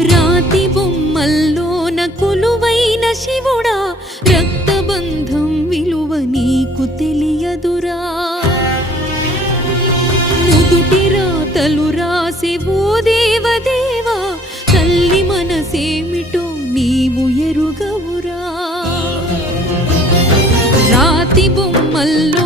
రాతి బొమ్మల్లోన కొలువైన శివుడా, రక్తబంధం విలువ నీకు తెలియదురా. నుదుటి రాతలు రాసే ఓ దేవదేవా, తల్లి మనసేమిటో నీవు ఎరుగవురా. రాతి బొమ్మల్లో